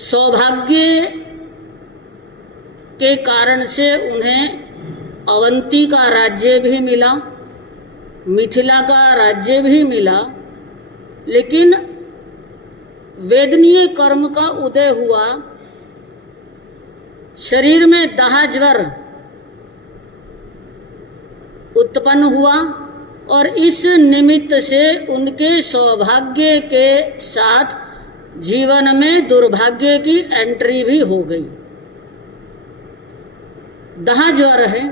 सौभाग्य के कारण से उन्हें अवंती का राज्य भी मिला, मिथिला का राज्य भी मिला, लेकिन वेदनीय कर्म का उदय हुआ, शरीर में दाह ज्वर उत्पन्न हुआ और इस निमित्त से उनके सौभाग्य के साथ जीवन में दुर्भाग्य की एंट्री भी हो गई। दाह ज्वर है,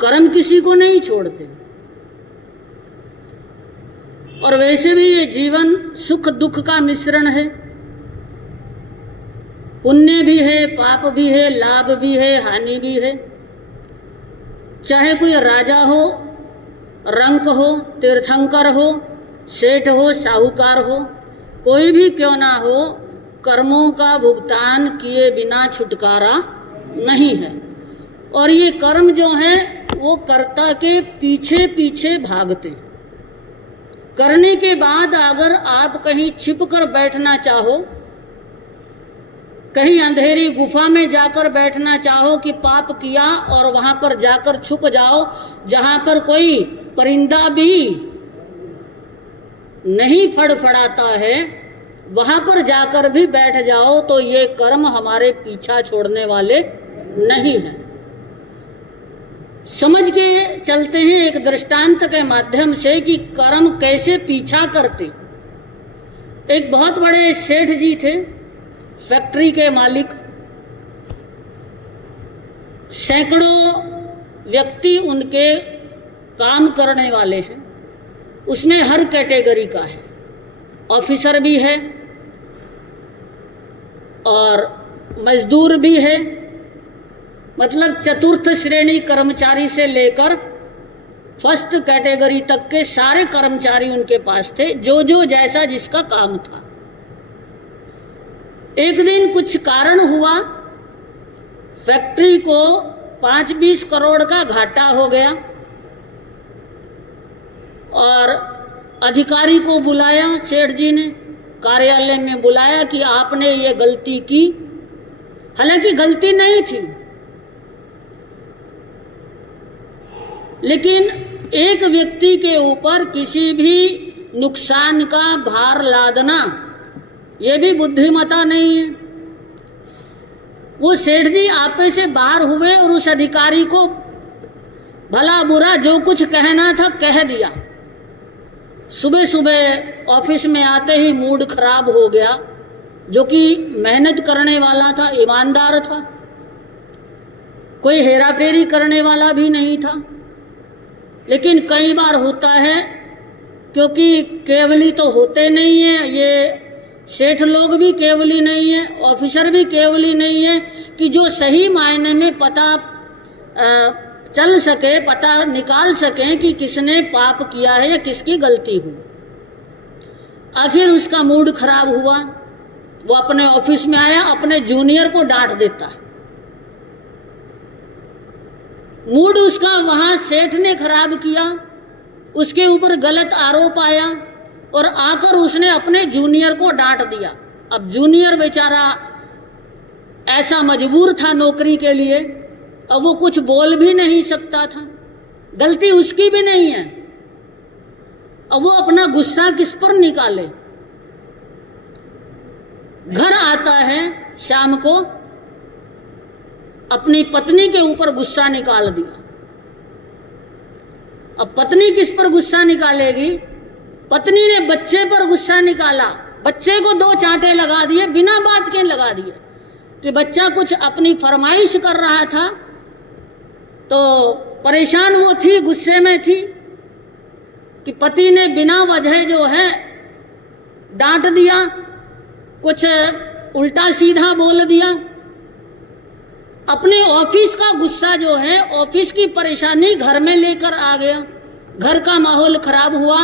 कर्म किसी को नहीं छोड़ते, और वैसे भी ये जीवन सुख दुख का मिश्रण है, पुण्य भी है, पाप भी है, लाभ भी है, हानि भी है। चाहे कोई राजा हो, रंक हो, तीर्थंकर हो, सेठ हो, साहूकार हो, कोई भी क्यों ना हो, कर्मों का भुगतान किए बिना छुटकारा नहीं है। और ये कर्म जो है वो कर्ता के पीछे पीछे भागते। करने के बाद अगर आप कहीं छिप कर बैठना चाहो, कहीं अंधेरी गुफा में जाकर बैठना चाहो कि पाप किया और वहां पर जाकर छुप जाओ जहां पर कोई परिंदा भी नहीं फड़फड़ाता है, वहां पर जाकर भी बैठ जाओ, तो ये कर्म हमारे पीछा छोड़ने वाले नहीं हैं। समझ के चलते हैं एक दृष्टांत के माध्यम से कि कर्म कैसे पीछा करते। एक बहुत बड़े सेठ जी थे, फैक्ट्री के मालिक, सैकड़ों व्यक्ति उनके काम करने वाले हैं, उसमें हर कैटेगरी का है, ऑफिसर भी है और मजदूर भी है, मतलब चतुर्थ श्रेणी कर्मचारी से लेकर फर्स्ट कैटेगरी तक के सारे कर्मचारी उनके पास थे, जो जो जैसा जिसका काम था। एक दिन कुछ कारण हुआ, फैक्ट्री को 5-20 करोड़ का घाटा हो गया और अधिकारी को बुलाया, सेठ जी ने कार्यालय में बुलाया कि आपने ये गलती की। हालांकि गलती नहीं थी, लेकिन एक व्यक्ति के ऊपर किसी भी नुकसान का भार लादना ये भी बुद्धिमता नहीं है। वो सेठ जी आपे से बाहर हुए और उस अधिकारी को भला बुरा जो कुछ कहना था कह दिया। सुबह सुबह ऑफिस में आते ही मूड खराब हो गया, जो कि मेहनत करने वाला था, ईमानदार था, कोई हेराफेरी करने वाला भी नहीं था। लेकिन कई बार होता है, क्योंकि केवली तो होते नहीं है, ये सेठ लोग भी केवली नहीं है, ऑफिसर भी केवली नहीं है कि जो सही मायने में पता चल सके, पता निकाल सकें कि किसने पाप किया है या किसकी गलती हुई। आखिर उसका मूड खराब हुआ, वो अपने ऑफिस में आया, अपने जूनियर को डांट देता है। मूड उसका वहां सेठ ने खराब किया, उसके ऊपर गलत आरोप आया और आकर उसने अपने जूनियर को डांट दिया। अब जूनियर बेचारा ऐसा मजबूर था नौकरी के लिए, अब वो कुछ बोल भी नहीं सकता था, गलती उसकी भी नहीं है। अब वो अपना गुस्सा किस पर निकाले। घर आता है शाम को, अपनी पत्नी के ऊपर गुस्सा निकाल दिया। अब पत्नी किस पर गुस्सा निकालेगी? पत्नी ने बच्चे पर गुस्सा निकाला, बच्चे को 2 चांटे लगा दिए, बिना बात के लगा दिए कि बच्चा कुछ अपनी फरमाइश कर रहा था, तो परेशान वो थी, गुस्से में थी कि पति ने बिना वजह जो है डांट दिया, कुछ उल्टा सीधा बोल दिया। अपने ऑफिस का गुस्सा जो है, ऑफिस की परेशानी घर में लेकर आ गया, घर का माहौल खराब हुआ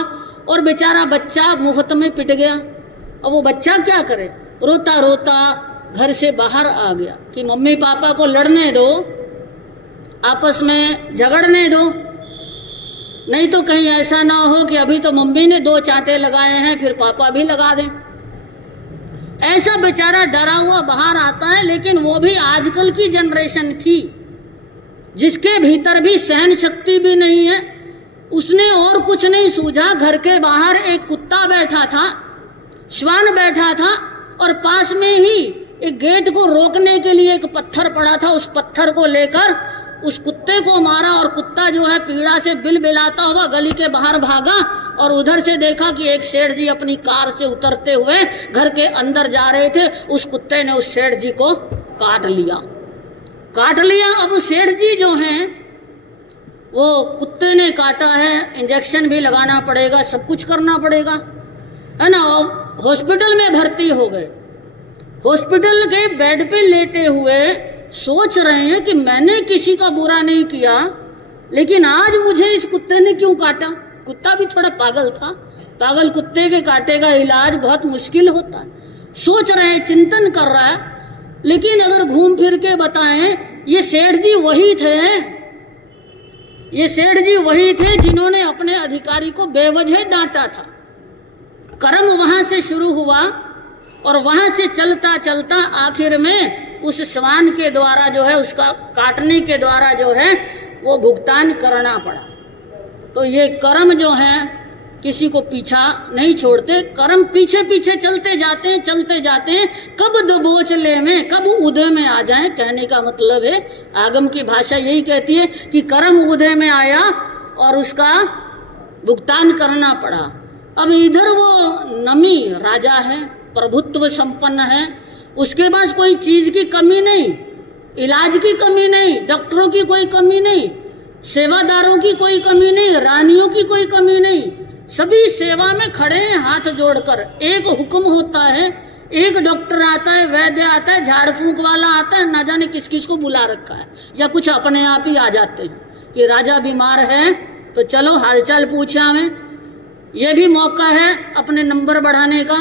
और बेचारा बच्चा मुफ्त में पिट गया। अब वो बच्चा क्या करे, रोता रोता घर से बाहर आ गया कि मम्मी पापा को लड़ने दो, आपस में झगड़ने दो, नहीं तो कहीं ऐसा ना हो कि अभी तो मम्मी ने 2 चांटे लगाए हैं फिर पापा भी लगा दें। ऐसा बेचारा डरा हुआ बाहर आता है। लेकिन वो भी आजकल की जनरेशन थी जिसके भीतर भी सहन शक्ति भी नहीं है। उसने और कुछ नहीं सूझा, घर के बाहर एक कुत्ता बैठा था, श्वान बैठा था, और पास में ही एक गेट को रोकने के लिए एक पत्थर पड़ा था। उस पत्थर को लेकर उस कुत्ते को मारा और कुत्ता जो है पीड़ा से बिलबिलाता हुआ गली के बाहर भागा। और उधर से देखा कि एक सेठ जी अपनी कार से उतरते हुए घर के अंदर जा रहे थे। उस कुत्ते ने उस सेठ जी को काट लिया। अब उस सेठ जी जो हैं वो कुत्ते ने काटा है, इंजेक्शन भी लगाना पड़ेगा, सब कुछ करना पड़ेगा, है ना। और हॉस्पिटल में भर्ती हो गए। हॉस्पिटल के बेड पे लेटे हुए सोच रहे हैं कि मैंने किसी का बुरा नहीं किया, लेकिन आज मुझे इस कुत्ते ने क्यों काटा। कुत्ता भी थोड़ा पागल था। पागल कुत्ते के काटे का इलाज बहुत मुश्किल होता है। सोच रहे हैं, चिंतन कर रहा है। लेकिन अगर घूम फिर के बताएं, ये सेठ जी वही थे, ये सेठ जी वही थे जिन्होंने अपने अधिकारी को बेवजह डांटा था। कर्म वहां से शुरू हुआ और वहां से चलता चलता आखिर में उस श्वान के द्वारा जो है, उसका काटने के द्वारा जो है वो भुगतान करना पड़ा। तो ये कर्म जो है किसी को पीछा नहीं छोड़ते। कर्म पीछे पीछे चलते जाते हैं, कब दबोच ले में, कब उदय में आ जाएं। कहने का मतलब है, आगम की भाषा यही कहती है कि कर्म उदय में आया और उसका भुगतान करना पड़ा। अब इधर वो नमी राजा है, प्रभुत्व संपन्न है, उसके पास कोई चीज की कमी नहीं, इलाज की कमी नहीं, डॉक्टरों की कोई कमी नहीं, सेवादारों की कोई कमी नहीं, रानियों की कोई कमी नहीं, सभी सेवा में खड़े हैं हाथ जोड़कर। एक हुक्म होता है, एक डॉक्टर आता है, वैद्य आता है, झाड़ फूंक वाला आता है, ना जाने किस किस को बुला रखा है, या कुछ अपने आप ही आ जाते हैं कि राजा बीमार है तो चलो हालचाल पूछा हमें। यह भी मौका है अपने नंबर बढ़ाने का,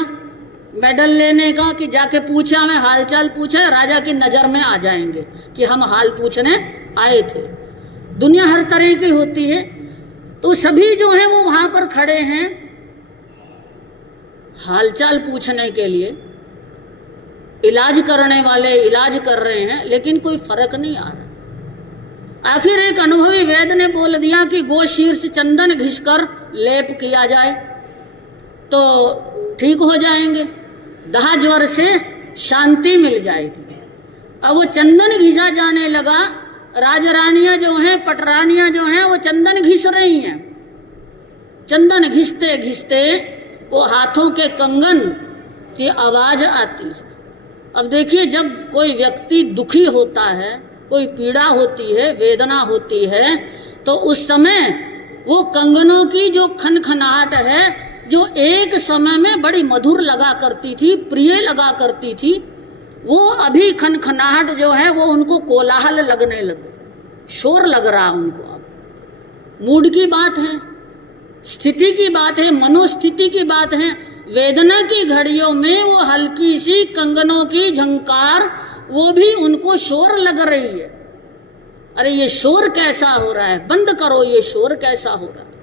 मेडल लेने का, कि जाके पूछा हमें, हालचाल पूछे, राजा की नज़र में आ जाएंगे कि हम हाल पूछने आए थे। दुनिया हर तरह की होती है। तो सभी जो हैं वो वहां पर खड़े हैं हालचाल पूछने के लिए। इलाज करने वाले इलाज कर रहे हैं, लेकिन कोई फर्क नहीं आ रहा। आखिर एक अनुभवी वैद्य ने बोल दिया कि गो शीर्ष चंदन घिसकर लेप किया जाए तो ठीक हो जाएंगे, दाह ज्वर से शांति मिल जाएगी। अब वो चंदन घिसा जाने लगा। राजरानियां जो हैं, पटरानियां जो हैं, वो चंदन घिस रही हैं। चंदन घिसते घिसते वो हाथों के कंगन की आवाज आती है। अब देखिए, जब कोई व्यक्ति दुखी होता है, कोई पीड़ा होती है, वेदना होती है, तो उस समय वो कंगनों की जो खनखनाहट है, जो एक समय में बड़ी मधुर लगा करती थी, प्रिय लगा करती थी, वो अभी खनखनाहट जो है वो उनको कोलाहल लगने लगे, शोर लग रहा उनको। अब मूड की बात है, स्थिति की बात है, मनोस्थिति की बात है। वेदना की घड़ियों में वो हल्की सी कंगनों की झंकार, वो भी उनको शोर लग रही है। अरे ये शोर कैसा हो रहा है, बंद करो, ये शोर कैसा हो रहा है।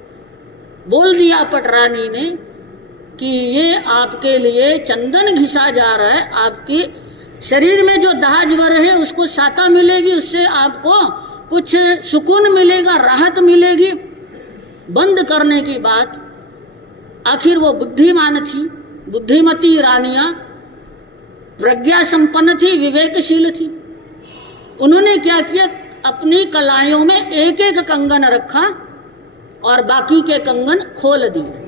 बोल दिया पटरानी ने कि ये आपके लिए चंदन घिसा जा रहा है, आपके शरीर में जो दाह ज्वर है उसको साता मिलेगी, उससे आपको कुछ सुकून मिलेगा, राहत मिलेगी। बंद करने की बात। आखिर वो बुद्धिमान थी, बुद्धिमती रानियां, प्रज्ञा संपन्न थी, विवेकशील थी। उन्होंने क्या किया, अपनी कलाइयों में एक एक कंगन रखा और बाकी के कंगन खोल दिए।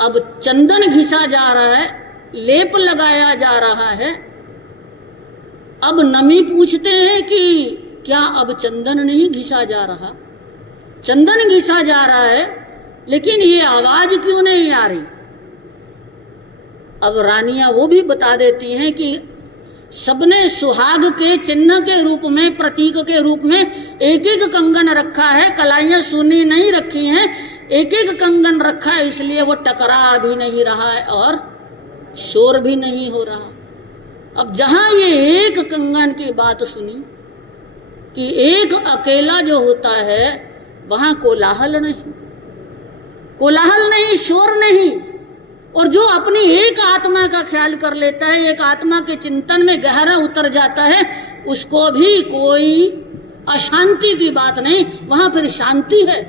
अब चंदन घिसा जा रहा है, लेप लगाया जा रहा है। अब नमी पूछते हैं कि क्या अब चंदन नहीं घिसा जा रहा? चंदन घिसा जा रहा है, लेकिन ये आवाज क्यों नहीं आ रही? अब रानियां वो भी बता देती हैं कि सबने सुहाग के चिन्ह के रूप में, प्रतीक के रूप में एक एक कंगन रखा है, कलाइयां सुनी नहीं रखी हैं, एक एक कंगन रखा है, इसलिए वो टकरा भी नहीं रहा है और शोर भी नहीं हो रहा। अब जहां ये एक कंगन की बात सुनी कि एक अकेला जो होता है वहां कोलाहल नहीं, कोलाहल नहीं, शोर नहीं, और जो अपनी एक आत्मा का ख्याल कर लेता है, एक आत्मा के चिंतन में गहरा उतर जाता है, उसको भी कोई अशांति की बात नहीं, वहां फिर शांति है,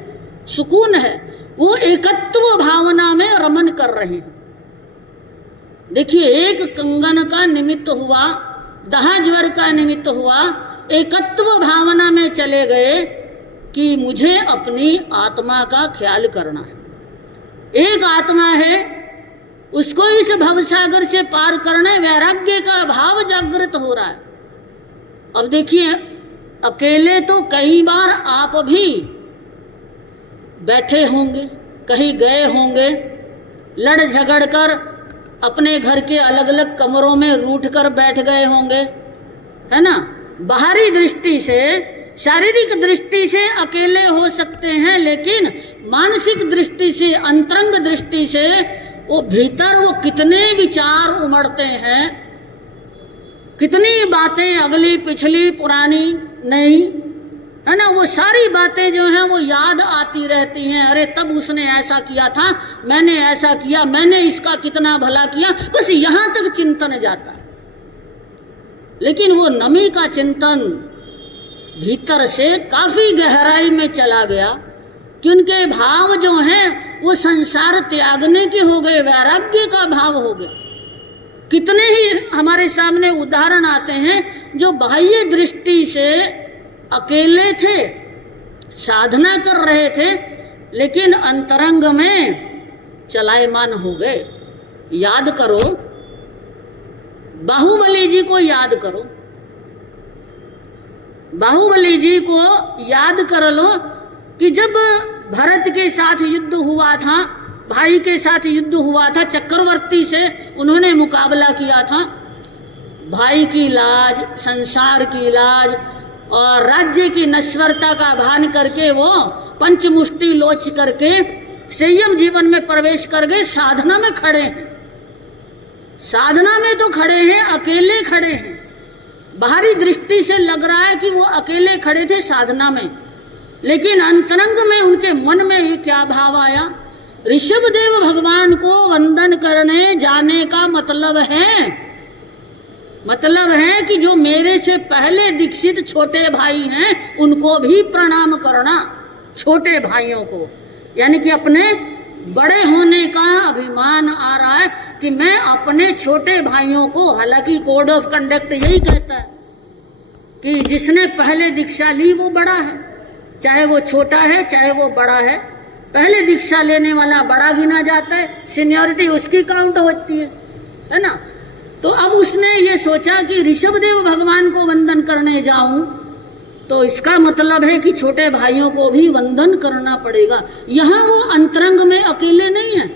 सुकून है। वो एकत्व भावना में रमन कर रहे हैं। देखिए, एक कंगन का निमित्त हुआ, दहाज्वर का निमित्त हुआ, एकत्व भावना में चले गए कि मुझे अपनी आत्मा का ख्याल करना है। एक आत्मा है, उसको इस भवसागर से पार करने वैराग्य का भाव जागृत हो रहा है। अब देखिए, अकेले तो कई बार आप भी बैठे होंगे, कहीं गए होंगे, लड़ झगड़ कर अपने घर के अलग अलग कमरों में रूठ कर बैठ गए होंगे, है ना। बाहरी दृष्टि से, शारीरिक दृष्टि से अकेले हो सकते हैं, लेकिन मानसिक दृष्टि से, अंतरंग दृष्टि से वो भीतर वो कितने विचार उमड़ते हैं, कितनी बातें अगली पिछली पुरानी नई, है ना, वो सारी बातें जो हैं वो याद आती रहती हैं। अरे तब उसने ऐसा किया था, मैंने ऐसा किया, मैंने इसका कितना भला किया, बस यहां तक चिंतन जाता है। लेकिन वो नमी का चिंतन भीतर से काफी गहराई में चला गया कि उनके भाव जो हैं वो संसार त्यागने के हो गए, वैराग्य का भाव हो गए। कितने ही हमारे सामने उदाहरण आते हैं जो बाह्य दृष्टि से अकेले थे, साधना कर रहे थे, लेकिन अंतरंग में चलायमान हो गए। याद करो, बाहुबली जी को याद करो, बाहुबली जी को याद कर लो कि जब भरत के साथ युद्ध हुआ था, भाई के साथ युद्ध हुआ था, चक्रवर्ती से उन्होंने मुकाबला किया था। भाई की लाज, संसार की लाज और राज्य की नश्वरता का भान करके वो पंचमुष्टि लोच करके संयम जीवन में प्रवेश कर गए। साधना में खड़े हैं, साधना में तो खड़े हैं, अकेले खड़े हैं। बाहरी दृष्टि से लग रहा है कि वो अकेले खड़े थे साधना में, लेकिन अंतरंग में उनके मन में ये क्या भाव आया। ऋषभदेव भगवान को वंदन करने जाने का मतलब है कि जो मेरे से पहले दीक्षित छोटे भाई हैं उनको भी प्रणाम करना, छोटे भाइयों को, यानी कि अपने बड़े होने का अभिमान आ रहा है कि मैं अपने छोटे भाइयों को, हालांकि कोड ऑफ कंडक्ट यही कहता है कि जिसने पहले दीक्षा ली वो बड़ा है, चाहे वो छोटा है चाहे वो बड़ा है। पहले दीक्षा लेने वाला बड़ा गिना जाता है, सीनियरिटी उसकी काउंट होती है ना। तो अब उसने ये सोचा कि ऋषभदेव भगवान को वंदन करने जाऊं तो इसका मतलब है कि छोटे भाइयों को भी वंदन करना पड़ेगा। यहां वो अंतरंग में अकेले नहीं है,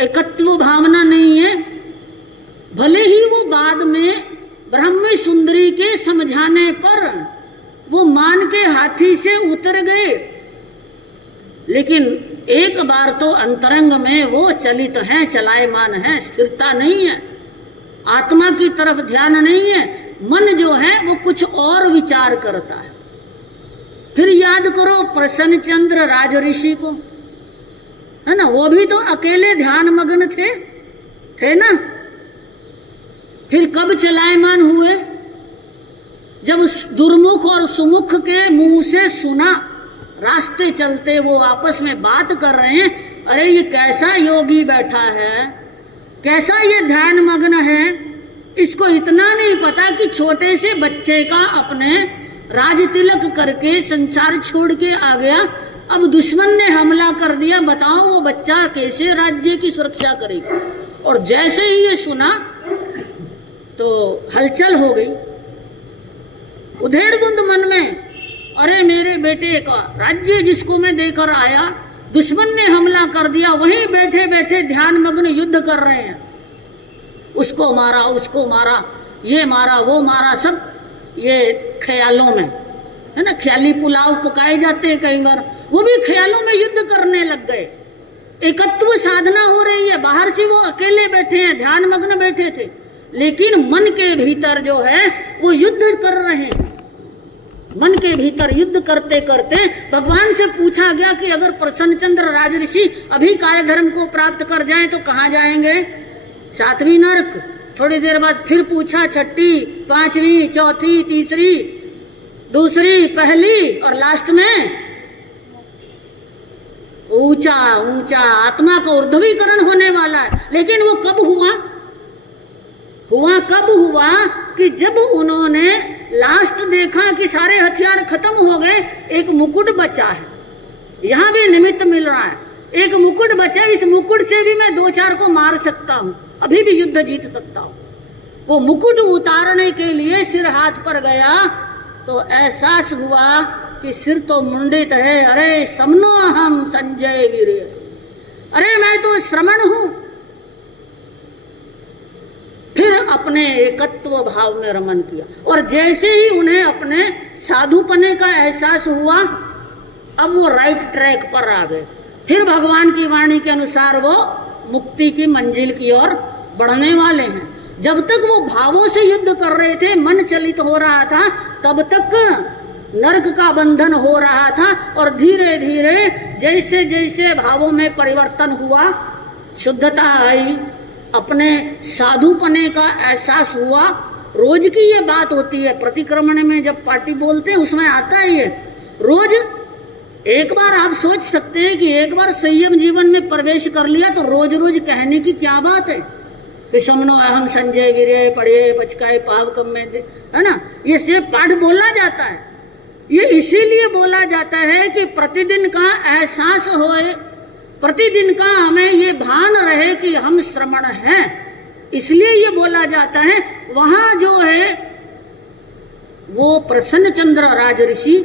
एकत्व भावना नहीं है। भले ही वो बाद में ब्रह्म सुंदरी के समझाने पर वो मान के हाथी से उतर गए, लेकिन एक बार तो अंतरंग में वो चलित हैं, चलायमान हैं, स्थिरता नहीं है, आत्मा की तरफ ध्यान नहीं है। मन जो है वो कुछ और विचार करता है। फिर याद करो प्रसन्न चंद्र राज ऋषि को, है ना, वो भी तो अकेले ध्यान मग्न थे ना। फिर कब चलायमान हुए, जब दुर्मुख और सुमुख के मुंह से सुना, रास्ते चलते वो आपस में बात कर रहे हैं, अरे ये कैसा योगी बैठा है, कैसा ये ध्यान मग्न है, इसको इतना नहीं पता कि छोटे से बच्चे का अपने राज तिलक करके संसार छोड़ के आ गया, अब दुश्मन ने हमला कर दिया, बताओ वो बच्चा कैसे राज्य की सुरक्षा करेगा। और जैसे ही ये सुना तो हलचल हो गई, उधेड़ बुंद मन में, अरे मेरे बेटे का राज्य जिसको मैं देकर आया, दुश्मन ने हमला कर दिया, वहीं बैठे बैठे ध्यान मग्न युद्ध कर रहे हैं, उसको मारा, उसको मारा, ये मारा, वो मारा, सब ये ख्यालों में, है ना। ख्याली पुलाव पकाए जाते हैं कई बार, वो भी ख्यालों में युद्ध करने लग गए। एकत्व साधना हो रही है, बाहर से वो अकेले बैठे हैं, ध्यान मग्न बैठे थे, लेकिन मन के भीतर जो है वो युद्ध कर रहे हैं। मन के भीतर युद्ध करते करते भगवान से पूछा गया कि अगर प्रसन्नचंद्र राजऋषि अभी काय धर्म को प्राप्त कर जाएं तो कहाँ जाएंगे? 7वीं नरक। थोड़ी देर बाद फिर पूछा 6ठी, 5वीं, 4थी, 3री, 2री, पहली और लास्ट में ऊंचा ऊंचा आत्मा का ऊर्ध्वीकरण होने वाला है। लेकिन वो कब हुआ? कब हुआ कि जब उन्होंने लास्ट देखा कि सारे हथियार खत्म हो गए, एक मुकुट बचा है। यहाँ भी निमित्त मिल रहा है, एक मुकुट बचा, इस मुकुट से भी मैं 2-4 को मार सकता हूँ, अभी भी युद्ध जीत सकता हूँ। वो मुकुट उतारने के लिए सिर हाथ पर गया तो एहसास हुआ कि सिर तो मुंडित है। अरे समनो हम संजय वीर, अरे मैं तो श्रमण हूं। फिर अपने एकत्व भाव में रमन किया और जैसे ही उन्हें अपने साधुपने का एहसास हुआ, अब वो राइट ट्रैक पर आ गए। फिर भगवान की वाणी के अनुसार वो मुक्ति की मंजिल की ओर बढ़ने वाले हैं। जब तक वो भावों से युद्ध कर रहे थे, मन चलित हो रहा था, तब तक नरक का बंधन हो रहा था। और धीरे धीरे जैसे जैसे भावों में परिवर्तन हुआ, शुद्धता आई, अपने साधुपने का एहसास हुआ। रोज की ये बात होती है, प्रतिक्रमण में जब पार्टी बोलते हैं उसमें आता है ये। रोज एक बार आप सोच सकते हैं कि एक बार संयम जीवन में प्रवेश कर लिया तो रोज रोज कहने की क्या बात है कि समनो अहम संजय वीर्य पढ़े पचकाए पाव कम में, है ना। ये सिर्फ पाठ बोला जाता है, ये इसीलिए बोला जाता है कि प्रतिदिन का एहसास होए, प्रतिदिन का हमें ये भान रहे कि हम श्रमण हैं, इसलिए ये बोला जाता है। वहां जो है वो प्रसन्नचंद्र राजऋषि,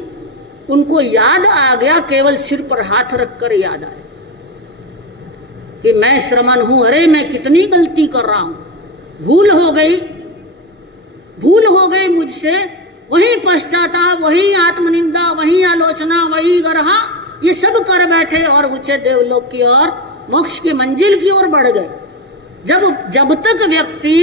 उनको याद आ गया, केवल सिर पर हाथ रखकर याद आया कि मैं श्रमण हूं। अरे मैं कितनी गलती कर रहा हूं, भूल हो गई मुझसे। वही पश्चाताप, वही आत्मनिंदा, वही आलोचना, वही गर्हा, ये सब कर बैठे और ऊंचे देवलोक की ओर, मोक्ष की मंजिल की ओर बढ़ गए। जब तक व्यक्ति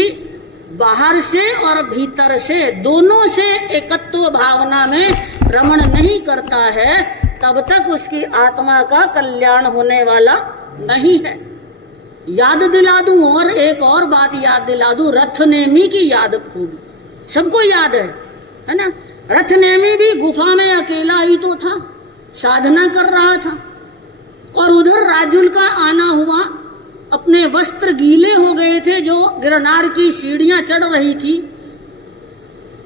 बाहर से और भीतर से दोनों से एकत्व भावना में रमण नहीं करता है, तब तक उसकी आत्मा का कल्याण होने वाला नहीं है। याद दिला दूं, और एक और बात याद दिला दूं, रथनेमी की याद होगी, सबको याद है ना। रथनेमी भी गुफा में अकेला ही तो था, साधना कर रहा था, और उधर राजुल का आना हुआ। अपने वस्त्र गीले हो गए थे, जो गिरनार की सीढ़ियां चढ़ रही थी।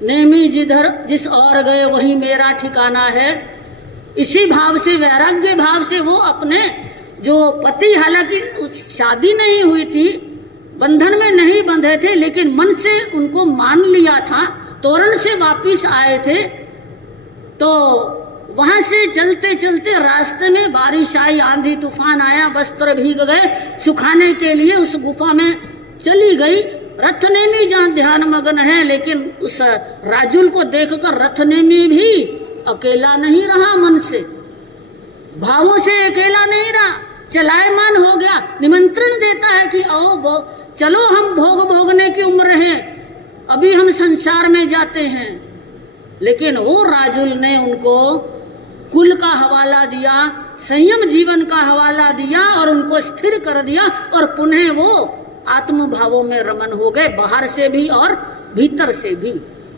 नेमी जिस और गए वहीं मेरा ठिकाना है, इसी भाव से, वैराग्य भाव से वो अपने जो पति, हालांकि शादी नहीं हुई थी, बंधन में नहीं बंधे थे, लेकिन मन से उनको मान लिया था। तोरण से वापिस आए थे तो वहां से चलते चलते रास्ते में बारिश आई, आंधी तूफान आया, वस्त्र भीग गए, सुखाने के लिए उस गुफा में चली गई। रथनेमी जहाँ ध्यान मगन है, लेकिन उस राजुल को देखकर रथनेमी भी अकेला नहीं रहा, मन से, भावों से अकेला नहीं रहा, चलायमान हो गया। निमंत्रण देता है कि आओ चलो, हम भोगने की उम्र है, अभी हम संसार में जाते हैं। लेकिन वो राजुल ने उनको कुल का हवाला दिया, संयम जीवन का हवाला दिया और उनको स्थिर कर दिया, और पुनः वो आत्म भावों में रमन हो गए, बाहर से भी और भीतर से भी।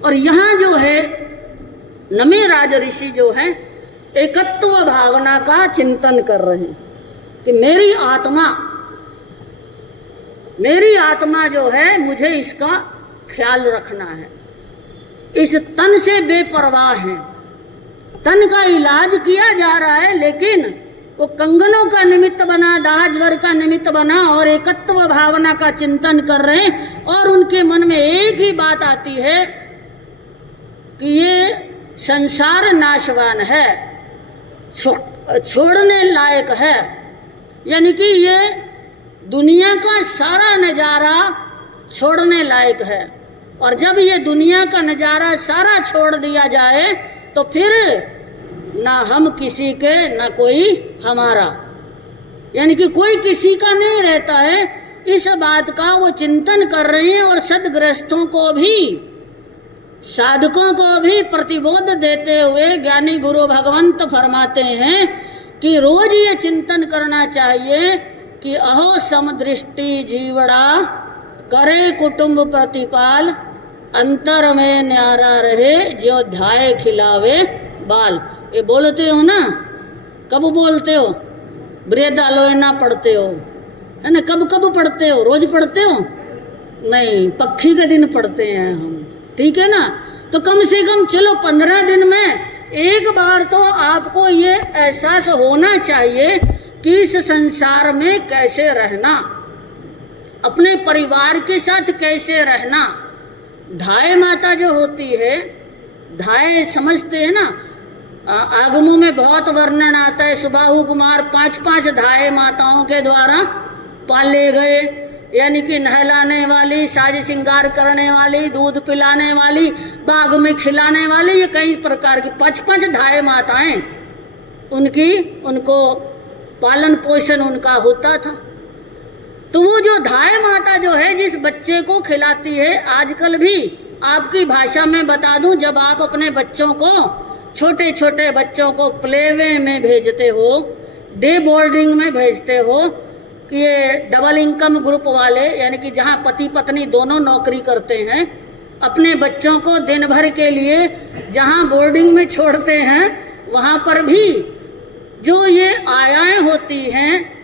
और यहाँ जो है नमे राज ऋषि जो है एकत्व भावना का चिंतन कर रहे हैं कि मेरी आत्मा जो है, मुझे इसका ख्याल रखना है। इस तन से बेपरवाह है, तन का इलाज किया जा रहा है, लेकिन वो कंगनों का निमित्त बना, दाजवर का निमित्त बना और एकत्व भावना का चिंतन कर रहे हैं। और उनके मन में एक ही बात आती है कि ये संसार नाशवान है, छोड़ने लायक है, यानी कि ये दुनिया का सारा नजारा छोड़ने लायक है। और जब ये दुनिया का नजारा सारा छोड़ दिया जाए तो फिर ना हम किसी के, ना कोई हमारा, यानी कि कोई किसी का नहीं रहता है। इस बात का वो चिंतन कर रहे हैं और सदग्रस्तों को भी साधकों को भी प्रतिबोध देते हुए ज्ञानी गुरु भगवंत फरमाते हैं कि रोज ये चिंतन करना चाहिए कि अहो समदृष्टि जीवड़ा करे कुटुंब प्रतिपाल, अंतर में न्यारा रहे जो ध्याए खिलावे बाल। ये बोलते हो ना, कब बोलते हो? बृहदालोयना पढ़ते हो है ना? कब कब पढ़ते हो? रोज पढ़ते हो? नहीं, पक्षी के दिन पढ़ते हैं हम, ठीक है ना? तो कम से कम चलो 15 दिन में एक बार तो आपको ये एहसास होना चाहिए कि इस संसार में कैसे रहना, अपने परिवार के साथ कैसे रहना। धाय माता जो होती है, धाय समझते हैं ना, आगमों में बहुत वर्णन आता है। सुबाहु कुमार 5-5 धाय माताओं के द्वारा पाले गए, यानी कि नहलाने वाली, साज श्रृंगार करने वाली, दूध पिलाने वाली, बाग में खिलाने वाली, ये कई प्रकार की 5-5 धाय माताएं उनको पालन पोषण उनका होता था। तो वो जो धाय माता जो है जिस बच्चे को खिलाती है, आजकल भी आपकी भाषा में बता दूं, जब आप अपने बच्चों को, छोटे छोटे बच्चों को प्लेवे में भेजते हो, डे बोर्डिंग में भेजते हो, कि ये डबल इनकम ग्रुप वाले, यानी कि जहाँ पति पत्नी दोनों नौकरी करते हैं, अपने बच्चों को दिन भर के लिए जहाँ बोर्डिंग में छोड़ते हैं, वहाँ पर भी जो ये आयाएं होती हैं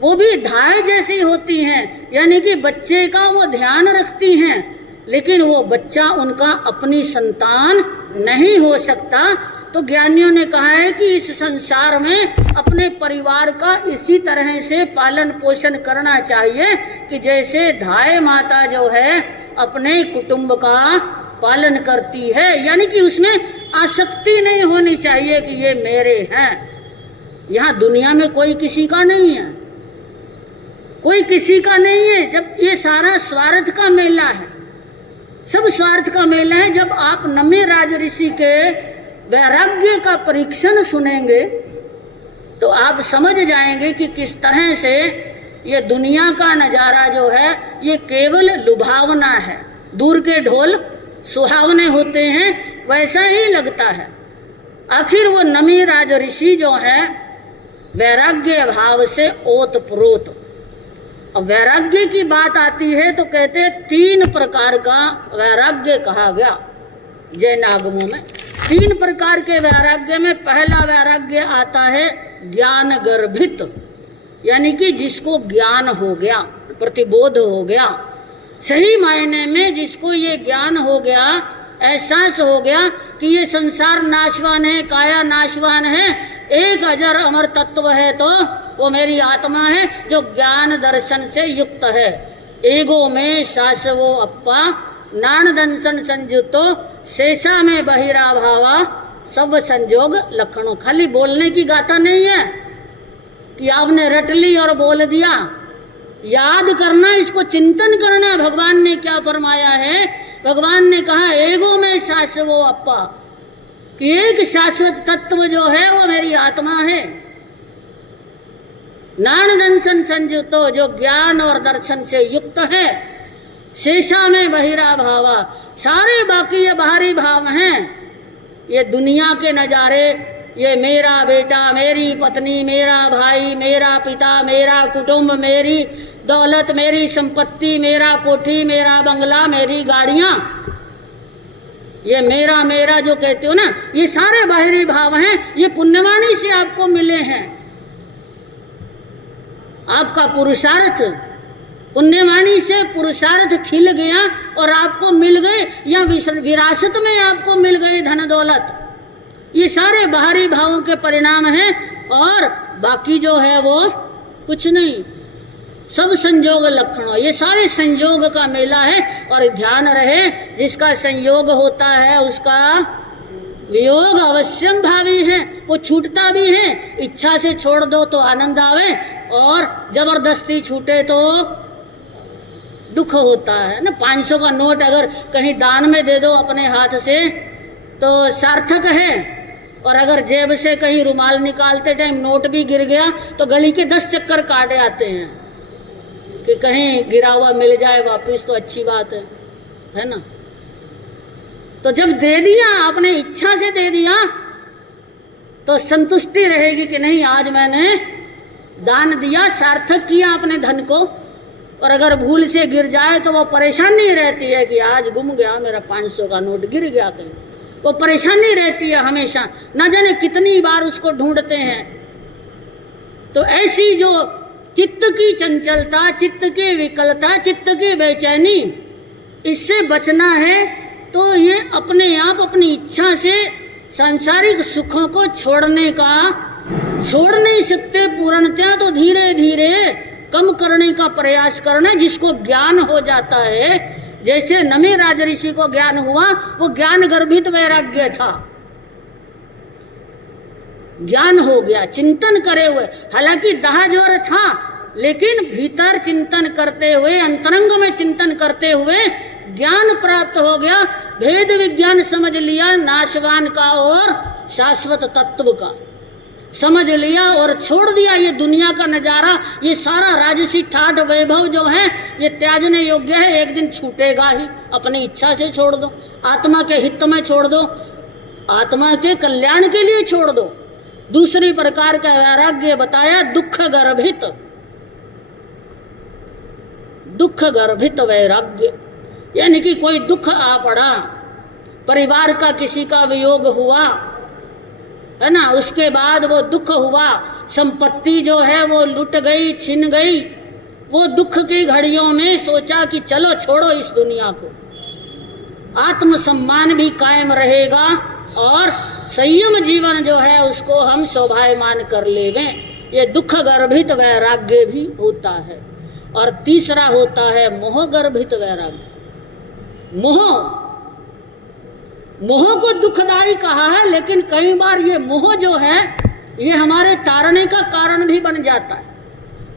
वो भी धाय जैसी होती हैं, यानी कि बच्चे का वो ध्यान रखती हैं, लेकिन वो बच्चा उनका अपनी संतान नहीं हो सकता। तो ज्ञानियों ने कहा है कि इस संसार में अपने परिवार का इसी तरह से पालन पोषण करना चाहिए कि जैसे धाय माता जो है अपने कुटुंब का पालन करती है, यानी कि उसमें आसक्ति नहीं होनी चाहिए कि ये मेरे हैं। यहाँ दुनिया में कोई किसी का नहीं है, कोई किसी का नहीं है। जब ये सारा स्वार्थ का मेला है, सब स्वार्थ का मेला है। जब आप नमे राज ऋषि के वैराग्य का परीक्षण सुनेंगे तो आप समझ जाएंगे कि किस तरह से ये दुनिया का नज़ारा जो है ये केवल लुभावना है। दूर के ढोल सुहावने होते हैं, वैसा ही लगता है। आखिर वो नमी राज ऋषि जो है वैराग्य भाव से ओतप्रोत। अब वैराग्य की बात आती है तो कहते 3 प्रकार का वैराग्य कहा गया जैन आगमों में। 3 प्रकार के वैराग्य में पहला वैराग्य आता है ज्ञान गर्भित, यानी कि जिसको ज्ञान हो गया, प्रतिबोध हो गया, सही मायने में जिसको ये ज्ञान हो गया, एहसास हो गया कि ये संसार नाशवान है, काया नाशवान है, एक अजर अमर तत्व है तो वो मेरी आत्मा है जो ज्ञान दर्शन से युक्त है। एगो में शासवो अप्पा नान दंसन संयुतो शेषा में बहिरा भावा सब संजोग लक्षणों। खाली बोलने की गाथा नहीं है कि आपने रट ली और बोल दिया, याद करना, इसको चिंतन करना। भगवान ने क्या फरमाया है? भगवान ने कहा एगो में शासवो अप्पा, कि एक शाश्वत तत्व जो है वो मेरी आत्मा है। नान दंसन संयुतो, जो ज्ञान और दर्शन से युक्त है। शेषा में बहिरा भावा, सारे बाकी ये बाहरी भाव हैं, ये दुनिया के नज़ारे, ये मेरा बेटा, मेरी पत्नी, मेरा भाई, मेरा पिता, मेरा कुटुंब, मेरी दौलत, मेरी संपत्ति, मेरा कोठी, मेरा बंगला, मेरी गाड़ियाँ, ये मेरा मेरा जो कहते हो ना, ये सारे बाहरी भाव हैं। ये पुण्यवाणी से आपको मिले हैं, आपका पुरुषार्थ, पुण्यवाणी से पुरुषार्थ खिल गया और आपको मिल गए, या विरासत में आपको मिल गए धन दौलत। ये सारे बाहरी भावों के परिणाम हैं, और बाकी जो है वो कुछ नहीं, सब संयोग लक्षणों। ये सारे संयोग का मेला है। और ध्यान रहे, जिसका संयोग होता है उसका वियोग अवश्यम भावी है, वो छूटता भी है। इच्छा से छोड़ दो तो आनंद आवे, और जबरदस्ती छूटे तो दुख होता है ना। 500 का नोट अगर कहीं दान में दे दो अपने हाथ से तो सार्थक है, और अगर जेब से कहीं रुमाल निकालते टाइम नोट भी गिर गया तो गली के 10 चक्कर काटे आते हैं कि कहीं गिरा हुआ मिल जाए वापिस तो अच्छी बात है ना। तो जब दे दिया, आपने इच्छा से दे दिया, तो संतुष्टि रहेगी कि नहीं आज मैंने दान दिया, सार्थक किया अपने धन को। और अगर भूल से गिर जाए तो वो परेशानी रहती है कि आज गुम गया, मेरा 500 का नोट गिर गया कहीं, वो परेशानी रहती है हमेशा, न जाने कितनी बार उसको ढूंढते हैं। तो ऐसी जो चित्त की चंचलता, चित्त की विकलता, चित्त की बेचैनी, इससे बचना है तो ये अपने आप अपनी इच्छा से सांसारिक सुखों को छोड़ नहीं सकते पूर्णतया, तो धीरे धीरे कम करने का प्रयास करना। जिसको ज्ञान हो जाता है, जैसे नमी राजऋषि को ज्ञान हुआ, वो ज्ञान गर्भित वैराग्य था, ज्ञान हो गया चिंतन करे हुए। हालांकि दाह जोर था, लेकिन भीतर चिंतन करते हुए, अंतरंग में चिंतन करते हुए ज्ञान प्राप्त हो गया। भेद विज्ञान समझ लिया, नाशवान का और शाश्वत तत्व का समझ लिया, और छोड़ दिया ये दुनिया का नजारा, ये सारा राजसी ठाठ वैभव जो है ये त्यागने योग्य है, एक दिन छूटेगा ही। अपनी इच्छा से छोड़ दो, आत्मा के हित में छोड़ दो, आत्मा के कल्याण के लिए छोड़ दो। दूसरी प्रकार का वैराग्य बताया, दुख गर्भित वैराग्य, यानी कि कोई दुख आ पड़ा, परिवार का किसी का वियोग हुआ है ना, उसके बाद वो दुख हुआ, संपत्ति जो है वो लुट गई, छिन गई, वो दुख की घड़ियों में सोचा कि चलो छोड़ो इस दुनिया को, आत्मसम्मान भी कायम रहेगा और संयम जीवन जो है उसको हम शोभायमान कर लेवें। ये दुख गर्भित वैराग्य भी होता है। और तीसरा होता है मोह गर्भित वैराग्य। मोह को दुखदाई कहा है, लेकिन कई बार ये मोह जो है ये हमारे तारने का कारण भी बन जाता है,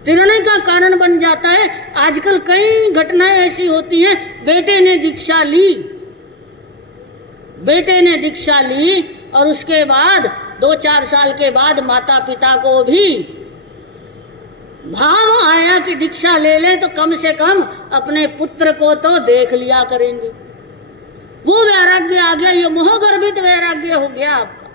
तिरने का कारण बन जाता है। आजकल कई घटनाएं ऐसी होती हैं, बेटे ने दीक्षा ली और उसके बाद 2-4 साल के बाद माता पिता को भी भाव आया कि दीक्षा ले लें तो कम से कम अपने पुत्र को तो देख लिया करेंगे। वो वैराग्य आ गया, ये मोह गर्भित वैराग्य हो गया आपका।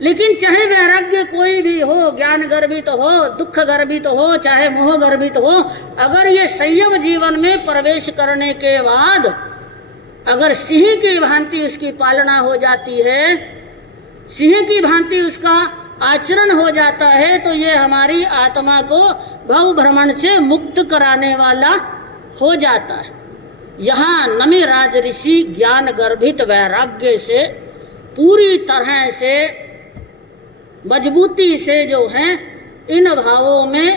लेकिन चाहे वैराग्य कोई भी हो, ज्ञान गर्भित हो, दुख गर्भित हो, चाहे मोह गर्भित हो, अगर ये संयम जीवन में प्रवेश करने के बाद अगर सिंह की भांति उसकी पालना हो जाती है, सिंह की भांति उसका आचरण हो जाता है, तो ये हमारी आत्मा को भव भ्रमण से मुक्त कराने वाला हो जाता है। यहाँ नमी राज ऋषि ज्ञान गर्भित वैराग्य से पूरी तरह से मजबूती से जो है इन भावों में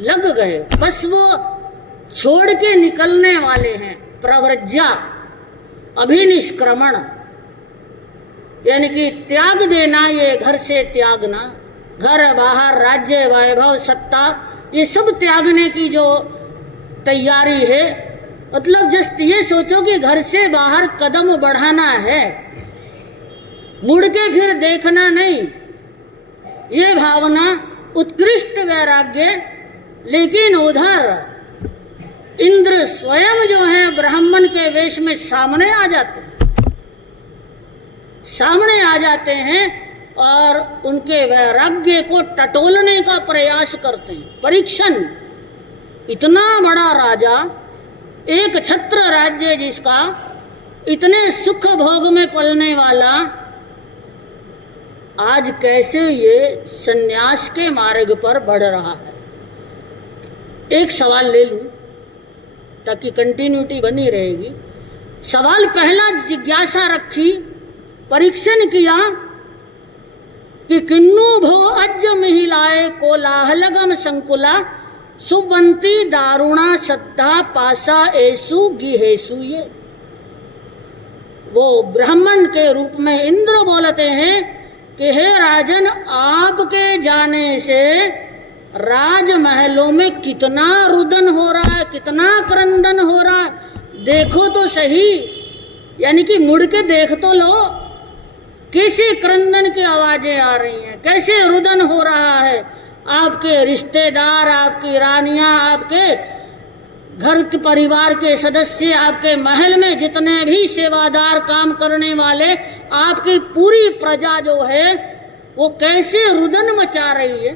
लग गए, बस वो छोड़ के निकलने वाले हैं। प्रव्रज्या, अभिनिष्क्रमण, यानी कि त्याग देना, ये घर से त्यागना, घर बाहर राज्य वैभव सत्ता, ये सब त्यागने की जो तैयारी है। मतलब जस्ट ये सोचो कि घर से बाहर कदम बढ़ाना है, मुड़ के फिर देखना नहीं, ये भावना उत्कृष्ट वैराग्य। लेकिन उधर इंद्र स्वयं जो है ब्राह्मण के वेश में सामने आ जाते हैं और उनके वैराग्य को टटोलने का प्रयास करते हैं। परीक्षण, इतना बड़ा राजा, एक छत्र राज्य जिसका, इतने सुख भोग में पलने वाला, आज कैसे ये सन्यास के मार्ग पर बढ़ रहा है। एक सवाल ले लूं ताकि कंटिन्यूटी बनी रहेगी। सवाल पहला जिज्ञासा रखी, परीक्षण किया कि किन्नु भो अज महिलाए कोलाहलगम संकुला सुवंती दारुणा सद्धा पासा एसु गिहेसु। ये वो ब्राह्मण के रूप में इंद्र बोलते हैं कि हे राजन, आपके जाने से राजमहलों में कितना रुदन हो रहा है, कितना क्रंदन हो रहा है, देखो तो सही, यानी कि मुड़ के देख तो लो, कैसे क्रंदन की आवाजें आ रही हैं, कैसे रुदन हो रहा है। आपके रिश्तेदार, आपकी रानियां, आपके घर के परिवार के सदस्य, आपके महल में जितने भी सेवादार काम करने वाले, आपकी पूरी प्रजा जो है वो कैसे रुदन मचा रही है,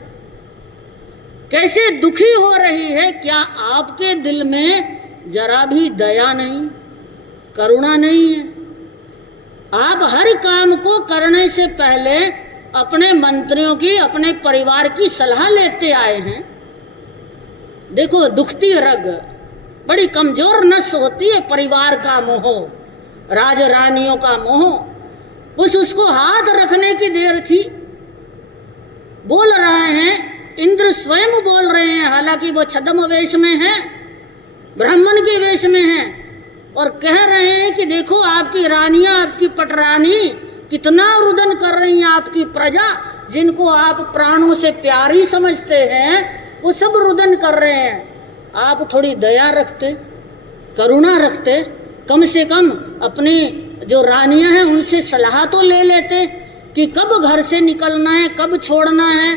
कैसे दुखी हो रही है। क्या आपके दिल में जरा भी दया नहीं, करुणा नहीं है? आप हर काम को करने से पहले अपने मंत्रियों की, अपने परिवार की सलाह लेते आए हैं। देखो, दुखती रग, बड़ी कमजोर नस होती है परिवार का मोह, राज रानियों का मोह। बस उसको हाथ रखने की देर थी। बोल रहे हैं, इंद्र स्वयं बोल रहे हैं, हालांकि वो छद्म वेश में है, ब्राह्मण के वेश में है, और कह रहे हैं कि देखो आपकी रानियां, आपकी पटरानी कितना रुदन कर रही हैं, आपकी प्रजा जिनको आप प्राणों से प्यारी समझते हैं वो सब रुदन कर रहे हैं। आप थोड़ी दया रखते, करुणा रखते, कम से कम अपनी जो रानियां हैं उनसे सलाह तो ले लेते कि कब घर से निकलना है, कब छोड़ना है,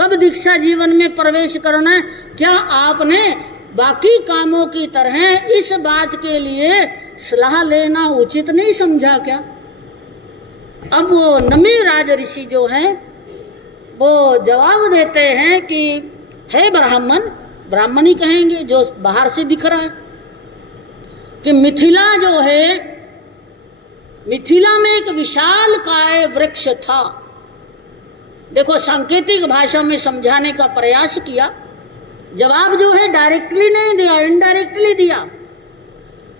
कब दीक्षा जीवन में प्रवेश करना है। क्या आपने बाकी कामों की तरह इस बात के लिए सलाह लेना उचित नहीं समझा क्या? अब वो नमी राज ऋषि जो हैं वो जवाब देते हैं कि हे ब्राह्मण, ब्राह्मण ही कहेंगे जो बाहर से दिख रहा है, कि मिथिला जो है, मिथिला में एक विशाल काय वृक्ष था। देखो, सांकेतिक भाषा में समझाने का प्रयास किया, जवाब जो है डायरेक्टली नहीं दिया, इनडायरेक्टली दिया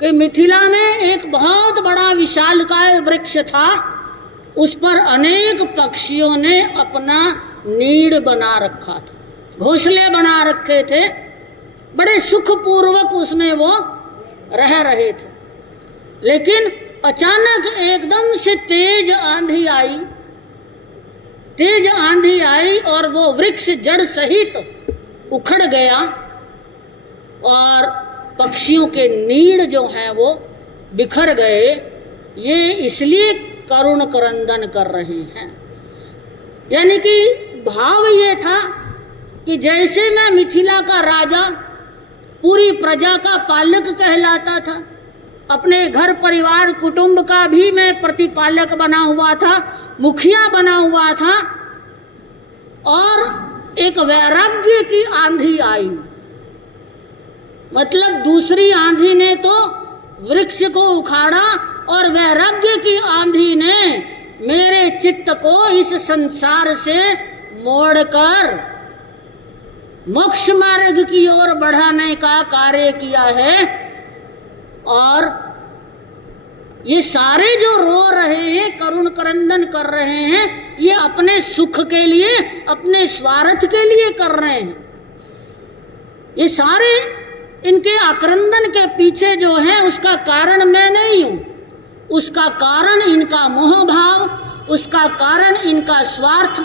कि मिथिला में एक बहुत बड़ा विशालकाय वृक्ष था, उस पर अनेक पक्षियों ने अपना नीड़ बना रखा था, घोंसले बना रखे थे, बड़े सुखपूर्वक उसमें वो रह रहे थे। लेकिन अचानक एकदम से तेज आंधी आई, तेज आंधी आई और वो वृक्ष जड़ सहित उखड़ गया और पक्षियों के नीड़ जो हैं वो बिखर गए। ये इसलिए करुण क्रंदन कर रहे हैं। यानी कि भाव ये था कि जैसे मैं मिथिला का राजा, पूरी प्रजा का पालक कहलाता था, अपने घर परिवार कुटुंब का भी मैं प्रतिपालक बना हुआ था, मुखिया बना हुआ था, और एक वैराग्य की आंधी आई। मतलब दूसरी आंधी ने तो वृक्ष को उखाड़ा और वैराग्य की आंधी ने मेरे चित्त को इस संसार से मोड़कर मोक्ष मार्ग की ओर बढ़ाने का कार्य किया है। और ये सारे जो रो रहे हैं, करुण क्रंदन कर रहे हैं, ये अपने सुख के लिए, अपने स्वार्थ के लिए कर रहे हैं। ये सारे इनके आक्रंदन के पीछे जो है उसका कारण मैं नहीं हूं, उसका कारण इनका मोह भाव, उसका कारण इनका स्वार्थ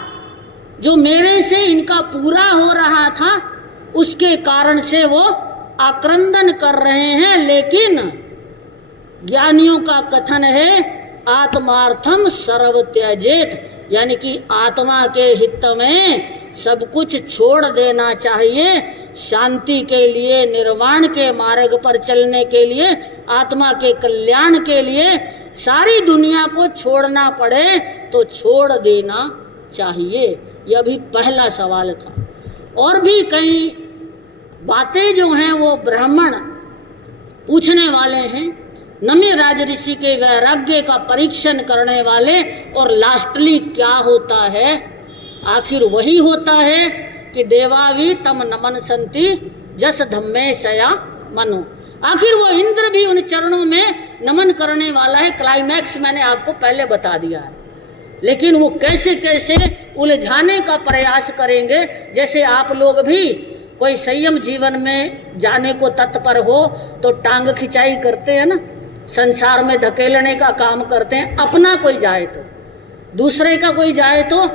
जो मेरे से इनका पूरा हो रहा था, उसके कारण से वो आक्रंदन कर रहे हैं। लेकिन ज्ञानियों का कथन है आत्मार्थम सर्व त्यजेत, यानी कि आत्मा के हित में सब कुछ छोड़ देना चाहिए। शांति के लिए, निर्वाण के मार्ग पर चलने के लिए, आत्मा के कल्याण के लिए सारी दुनिया को छोड़ना पड़े तो छोड़ देना चाहिए। यह भी पहला सवाल था। और भी कई बातें जो हैं वो ब्राह्मण पूछने वाले हैं, नमी राज ऋषि के वैराग्य का परीक्षण करने वाले। और लास्टली क्या होता है? आखिर वही होता है कि देवावी तम नमन संति जस धम्मे सया मनो। आखिर वो इंद्र भी उन चरणों में नमन करने वाला है। क्लाइमैक्स मैंने आपको पहले बता दिया है, लेकिन वो कैसे कैसे उलझाने का प्रयास करेंगे। जैसे आप लोग भी कोई संयम जीवन में जाने को तत्पर हो तो टांग खिंचाई करते हैं ना, संसार में धकेलने का काम करते हैं। अपना कोई जाए तो, दूसरे का कोई जाए तो